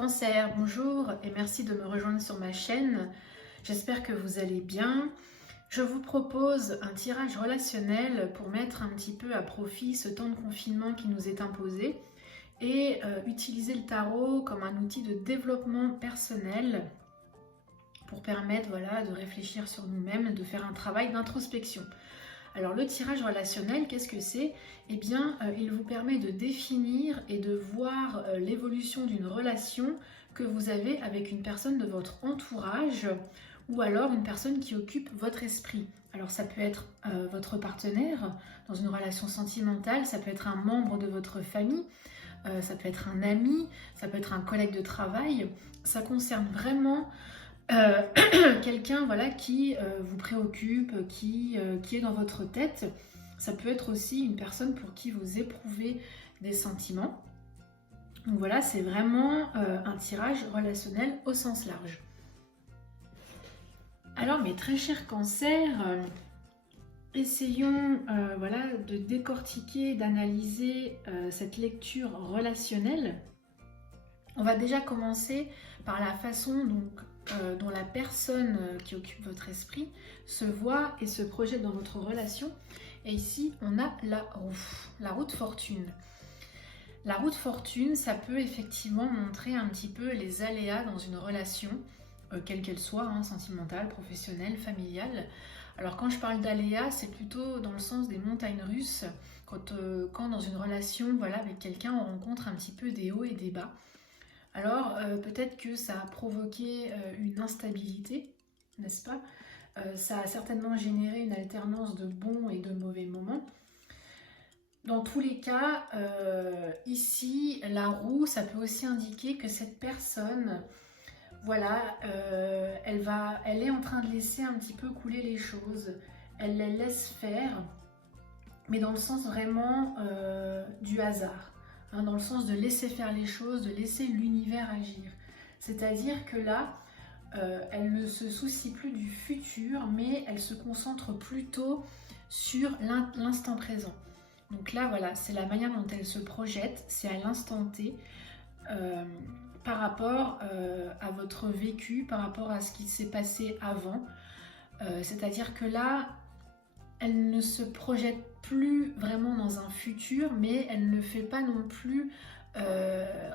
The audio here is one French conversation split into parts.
Cancer, bonjour et merci de me rejoindre sur ma chaîne. J'espère que vous allez bien. Je vous propose un tirage relationnel pour mettre un petit peu à profit ce temps de confinement qui nous est imposé et utiliser le tarot comme un outil de développement personnel pour permettre de réfléchir sur nous-mêmes, de faire un travail d'introspection. Alors le tirage relationnel, qu'est-ce que c'est? Eh bien, il vous permet de définir et de voir l'évolution d'une relation que vous avez avec une personne de votre entourage ou alors une personne qui occupe votre esprit. Alors ça peut être votre partenaire dans une relation sentimentale, ça peut être un membre de votre famille, ça peut être un ami, ça peut être un collègue de travail. Ça concerne vraiment quelqu'un qui vous préoccupe, qui est dans votre tête. Ça peut être aussi une personne pour qui vous éprouvez des sentiments. Donc voilà, c'est vraiment un tirage relationnel au sens large. Alors mes très chers cancers, essayons de décortiquer, d'analyser cette lecture relationnelle. On va déjà commencer par la façon dont la personne qui occupe votre esprit se voit et se projette dans votre relation. Et ici, on a la roue de fortune. La roue de fortune, ça peut effectivement montrer un petit peu les aléas dans une relation, quelle qu'elle soit, sentimentale, professionnelle, familiale. Alors quand je parle d'aléas, c'est plutôt dans le sens des montagnes russes, quand dans une relation avec quelqu'un, on rencontre un petit peu des hauts et des bas. Alors peut-être que ça a provoqué une instabilité, n'est-ce pas? Ça a certainement généré une alternance de bons et de mauvais moments. Dans tous les cas, ici, la roue, ça peut aussi indiquer que cette personne, elle est en train de laisser un petit peu couler les choses. Elle les laisse faire, mais dans le sens vraiment du hasard. Dans le sens de laisser faire les choses, de laisser l'univers agir. C'est-à-dire que là, elle ne se soucie plus du futur, mais elle se concentre plutôt sur l'instant présent. Donc là, c'est la manière dont elle se projette, c'est à l'instant T, par rapport à votre vécu, par rapport à ce qui s'est passé avant. C'est-à-dire que là, elle ne se projette plus vraiment dans un futur, mais elle ne fait pas non plus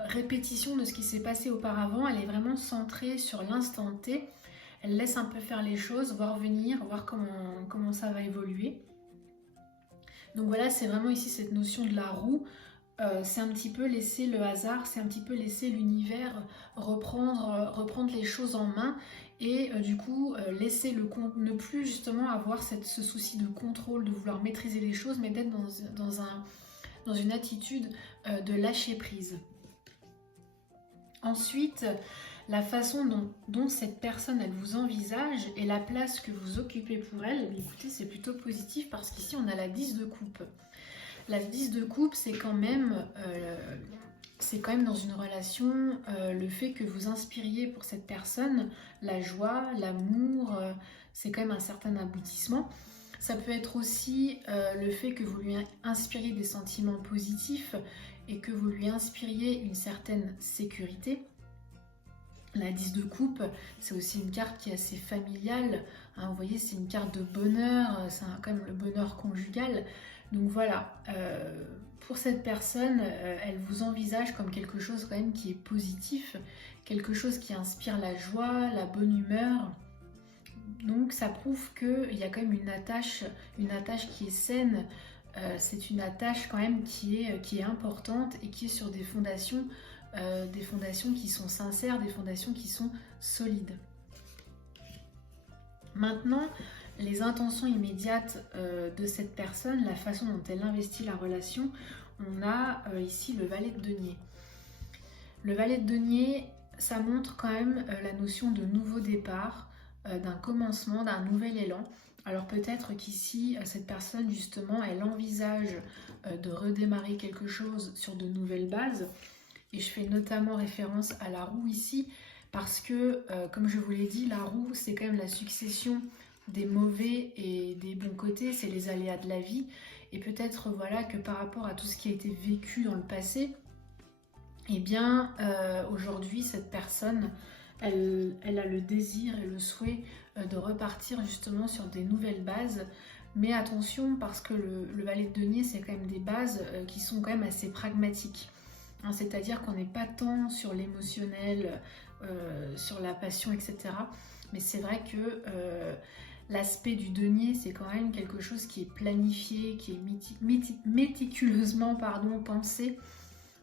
répétition de ce qui s'est passé auparavant. Elle est vraiment centrée sur l'instant T. Elle laisse un peu faire les choses, voir venir, voir comment ça va évoluer. Donc voilà, c'est vraiment ici cette notion de la roue. C'est un petit peu laisser le hasard, c'est un petit peu laisser l'univers reprendre les choses en main et du coup laisser ne plus justement avoir ce souci de contrôle, de vouloir maîtriser les choses, mais d'être dans une attitude de lâcher prise. Ensuite, la façon dont cette personne elle vous envisage et la place que vous occupez pour elle, écoutez, c'est plutôt positif parce qu'ici on a la 10 de coupe. La 10 de coupe, c'est quand même dans une relation le fait que vous inspiriez pour cette personne la joie, l'amour, c'est quand même un certain aboutissement. Ça peut être aussi le fait que vous lui inspiriez des sentiments positifs et que vous lui inspiriez une certaine sécurité. La 10 de coupe, c'est aussi une carte qui est assez familiale. Vous voyez, c'est une carte de bonheur, c'est quand même le bonheur conjugal. Donc voilà, pour cette personne, elle vous envisage comme quelque chose quand même qui est positif, quelque chose qui inspire la joie, la bonne humeur. Donc ça prouve qu'il y a quand même une attache qui est saine. C'est une attache quand même qui est importante et qui est sur des fondations qui sont sincères, des fondations qui sont solides. Maintenant, les intentions immédiates de cette personne, la façon dont elle investit la relation, on a ici le valet de denier. Le valet de denier, ça montre quand même la notion de nouveau départ, d'un commencement, d'un nouvel élan. Alors peut-être qu'ici, cette personne justement, elle envisage de redémarrer quelque chose sur de nouvelles bases. Et je fais notamment référence à la roue ici, parce que, comme je vous l'ai dit, la roue, c'est quand même la succession des mauvais et des bons côtés, c'est les aléas de la vie. Et peut-être que par rapport à tout ce qui a été vécu dans le passé, eh bien aujourd'hui cette personne, elle a le désir et le souhait de repartir justement sur des nouvelles bases. Mais attention, parce que le valet de denier, c'est quand même des bases qui sont quand même assez pragmatiques. Hein, c'est-à-dire qu'on n'est pas tant sur l'émotionnel, sur la passion, etc. Mais c'est vrai que l'aspect du denier, c'est quand même quelque chose qui est planifié, qui est méticuleusement pensé.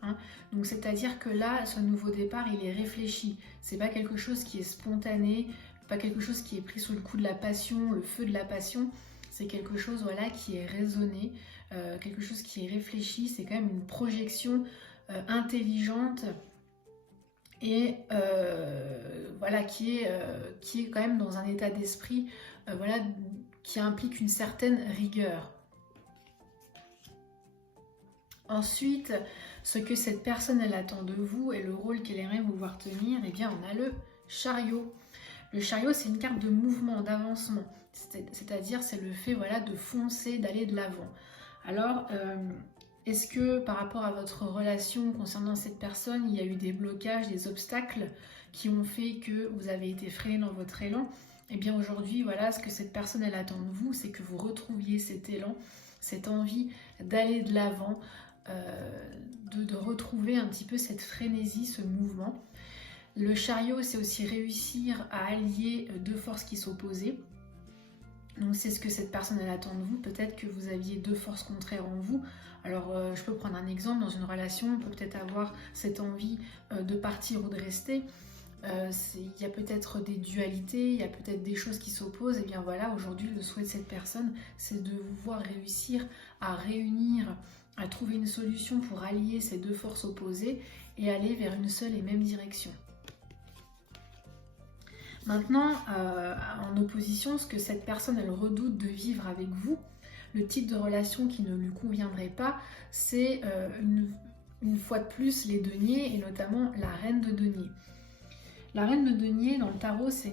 Hein. Donc c'est-à-dire que là, ce nouveau départ, il est réfléchi. C'est pas quelque chose qui est spontané, pas quelque chose qui est pris sous le coup de la passion, le feu de la passion. C'est quelque chose voilà, qui est raisonné, quelque chose qui est réfléchi. C'est quand même une projection intelligente et voilà, qui est quand même dans un état d'esprit voilà, qui implique une certaine rigueur. Ensuite, ce que cette personne elle attend de vous et le rôle qu'elle aimerait vous voir tenir, eh bien on a le chariot. Le chariot, c'est une carte de mouvement, d'avancement, c'est-à-dire c'est le fait voilà, de foncer, d'aller de l'avant. Alors, est-ce que par rapport à votre relation concernant cette personne, il y a eu des blocages, des obstacles qui ont fait que vous avez été freiné dans votre élan? Eh bien aujourd'hui, voilà, ce que cette personne elle attend de vous, c'est que vous retrouviez cet élan, cette envie d'aller de l'avant, de retrouver un petit peu cette frénésie, ce mouvement. Le chariot, c'est aussi réussir à allier deux forces qui s'opposaient. Donc c'est ce que cette personne elle attend de vous. Peut-être que vous aviez deux forces contraires en vous. Alors je peux prendre un exemple. Dans une relation, on peut peut-être avoir cette envie de partir ou de rester. Il y a peut-être des dualités, il y a peut-être des choses qui s'opposent. Et bien voilà, aujourd'hui, le souhait de cette personne, c'est de vous voir réussir à réunir, à trouver une solution pour allier ces deux forces opposées et aller vers une seule et même direction. Maintenant, en opposition, ce que cette personne elle redoute de vivre avec vous, le type de relation qui ne lui conviendrait pas, c'est une fois de plus les deniers et notamment la reine de denier. La reine de denier dans le tarot, c'est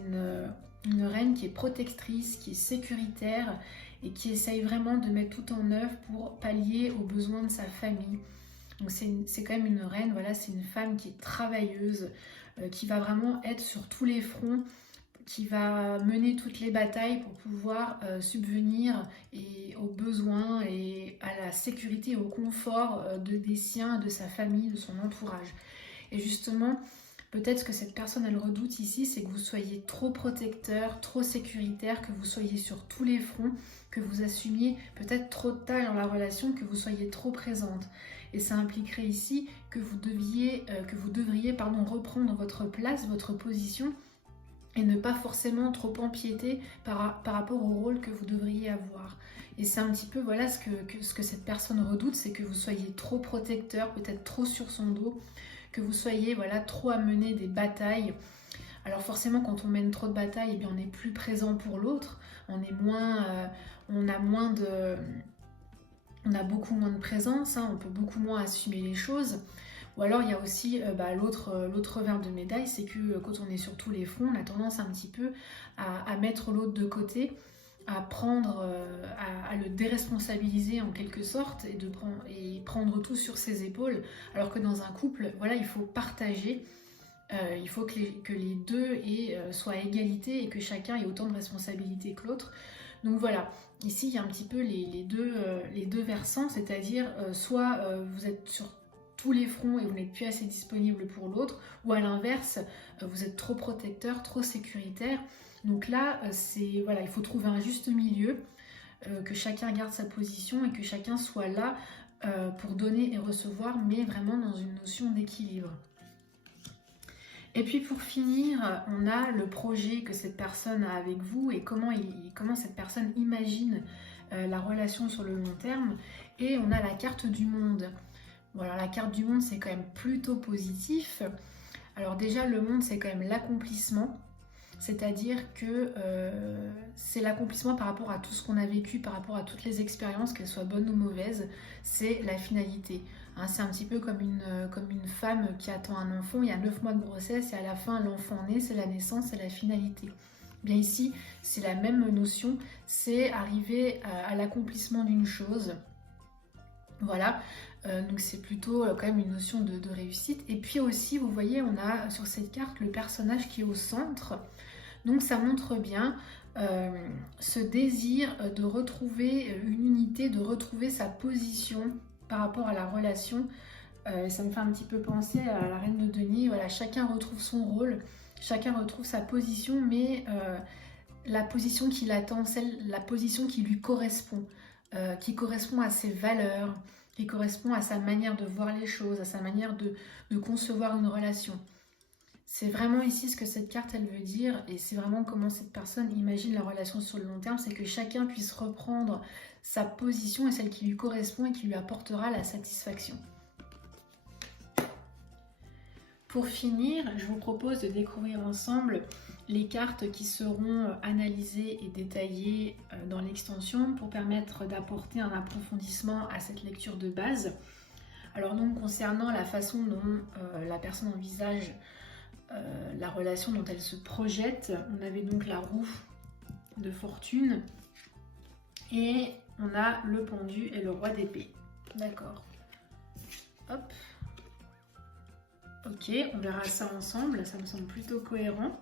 une reine qui est protectrice, qui est sécuritaire et qui essaye vraiment de mettre tout en œuvre pour pallier aux besoins de sa famille. Donc c'est quand même une reine, voilà, c'est une femme qui est travailleuse, qui va vraiment être sur tous les fronts, qui va mener toutes les batailles pour pouvoir subvenir aux besoins et à la sécurité et au confort des siens, de sa famille, de son entourage. Et justement, peut-être que cette personne elle redoute ici, c'est que vous soyez trop protecteur, trop sécuritaire, que vous soyez sur tous les fronts, que vous assumiez peut-être trop de tâches dans la relation, que vous soyez trop présente. Et ça impliquerait ici que vous devriez reprendre votre place, votre position, et ne pas forcément trop empiéter par rapport au rôle que vous devriez avoir. Et c'est un petit peu voilà ce que cette personne redoute, c'est que vous soyez trop protecteur, peut-être trop sur son dos, que vous soyez voilà, trop à mener des batailles. Alors forcément, quand on mène trop de batailles, eh bien, on est plus présent pour l'autre, on a beaucoup moins de présence, hein, on peut beaucoup moins assumer les choses. Ou alors il y a aussi l'autre revers de médaille, c'est que quand on est sur tous les fronts, on a tendance un petit peu à mettre l'autre de côté, à le déresponsabiliser en quelque sorte et prendre tout sur ses épaules. Alors que dans un couple, voilà, il faut partager, il faut que les deux soient à égalité et que chacun ait autant de responsabilités que l'autre. Donc voilà, ici il y a un petit peu les deux versants, c'est-à-dire soit vous êtes sur tous les fronts et vous n'êtes plus assez disponible pour l'autre, ou à l'inverse, vous êtes trop protecteur, trop sécuritaire. Donc là, il faut trouver un juste milieu, que chacun garde sa position et que chacun soit là pour donner et recevoir, mais vraiment dans une notion d'équilibre. Et puis pour finir, on a le projet que cette personne a avec vous et comment cette personne imagine la relation sur le long terme. Et on a la carte du monde. Voilà, la carte du monde, c'est quand même plutôt positif. Alors déjà, le monde, c'est quand même l'accomplissement. C'est-à-dire que c'est l'accomplissement par rapport à tout ce qu'on a vécu, par rapport à toutes les expériences, qu'elles soient bonnes ou mauvaises. C'est la finalité. Hein, c'est un petit peu comme une femme qui attend un enfant. Il y a 9 mois de grossesse et à la fin, l'enfant naît, c'est la naissance, c'est la finalité. Bien ici, c'est la même notion. C'est arriver à l'accomplissement d'une chose. Voilà, donc c'est plutôt quand même une notion de réussite. Et puis aussi, vous voyez, on a sur cette carte le personnage qui est au centre. Donc ça montre bien ce désir de retrouver une unité, de retrouver sa position par rapport à la relation. Ça me fait un petit peu penser à la reine de denier. Voilà, chacun retrouve son rôle, chacun retrouve sa position, mais la position qu'il attend, la position qui lui correspond, qui correspond à ses valeurs, qui correspond à sa manière de voir les choses, à sa manière de concevoir une relation. C'est vraiment ici ce que cette carte elle veut dire, et c'est vraiment comment cette personne imagine la relation sur le long terme, c'est que chacun puisse reprendre sa position et celle qui lui correspond et qui lui apportera la satisfaction. Pour finir, je vous propose de découvrir ensemble les cartes qui seront analysées et détaillées dans l'extension pour permettre d'apporter un approfondissement à cette lecture de base. Alors donc concernant la façon dont la personne envisage la relation, dont elle se projette, on avait donc la roue de fortune et on a le pendu et le roi d'épée. D'accord. Hop. Ok, on verra ça ensemble, ça me semble plutôt cohérent.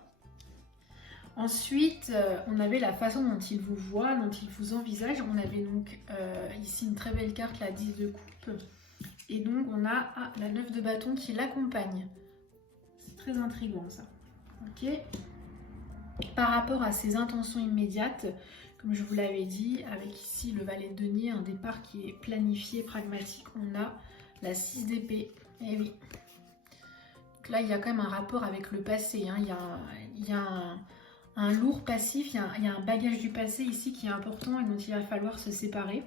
Ensuite, on avait la façon dont il vous voit, dont il vous envisage. On avait donc ici une très belle carte, la 10 de coupe. Et donc on a la 9 de bâton qui l'accompagne. C'est très intriguant ça. Ok. Par rapport à ses intentions immédiates, comme je vous l'avais dit, avec ici le valet de denier, un départ qui est planifié, pragmatique, on a la 6 d'épée. Eh oui. Donc là, il y a quand même un rapport avec le passé. Hein. Il y a un lourd passif, il y a un bagage du passé ici qui est important et dont il va falloir se séparer.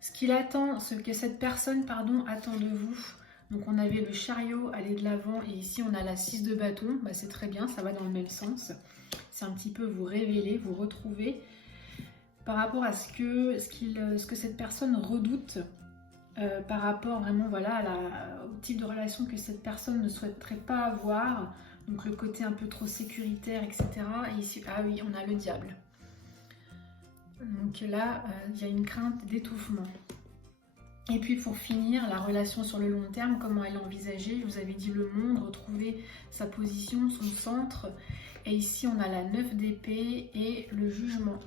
Ce qu'il attend, ce que cette personne, attend de vous. Donc on avait le chariot, aller de l'avant, et ici on a la 6 de bâton. Bah, c'est très bien, ça va dans le même sens. C'est un petit peu vous révéler, vous retrouver par rapport à ce que cette personne redoute. Par rapport vraiment voilà, au type de relation que cette personne ne souhaiterait pas avoir, donc le côté un peu trop sécuritaire, etc. Et ici, ah oui, on a le diable. Donc là, il y a une crainte d'étouffement. Et puis pour finir, la relation sur le long terme, comment elle est envisagée. Je vous avais dit le monde, retrouver sa position, son centre. Et ici, on a la 9 d'épée et le jugement.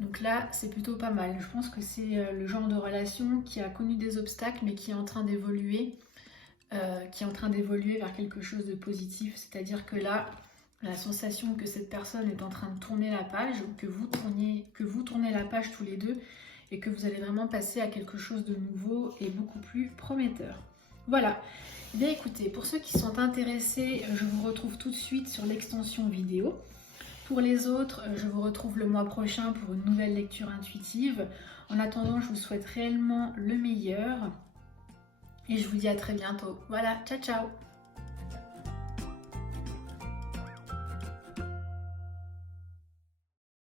Donc là, c'est plutôt pas mal. Je pense que c'est le genre de relation qui a connu des obstacles, mais qui est en train d'évoluer, vers quelque chose de positif. C'est-à-dire que là, la sensation que cette personne est en train de tourner la page, que vous tournez la page tous les deux, et que vous allez vraiment passer à quelque chose de nouveau et beaucoup plus prometteur. Voilà. Bien écoutez, pour ceux qui sont intéressés, je vous retrouve tout de suite sur l'extension vidéo. Pour les autres, je vous retrouve le mois prochain pour une nouvelle lecture intuitive. En attendant, je vous souhaite réellement le meilleur et je vous dis à très bientôt. Voilà, ciao ciao!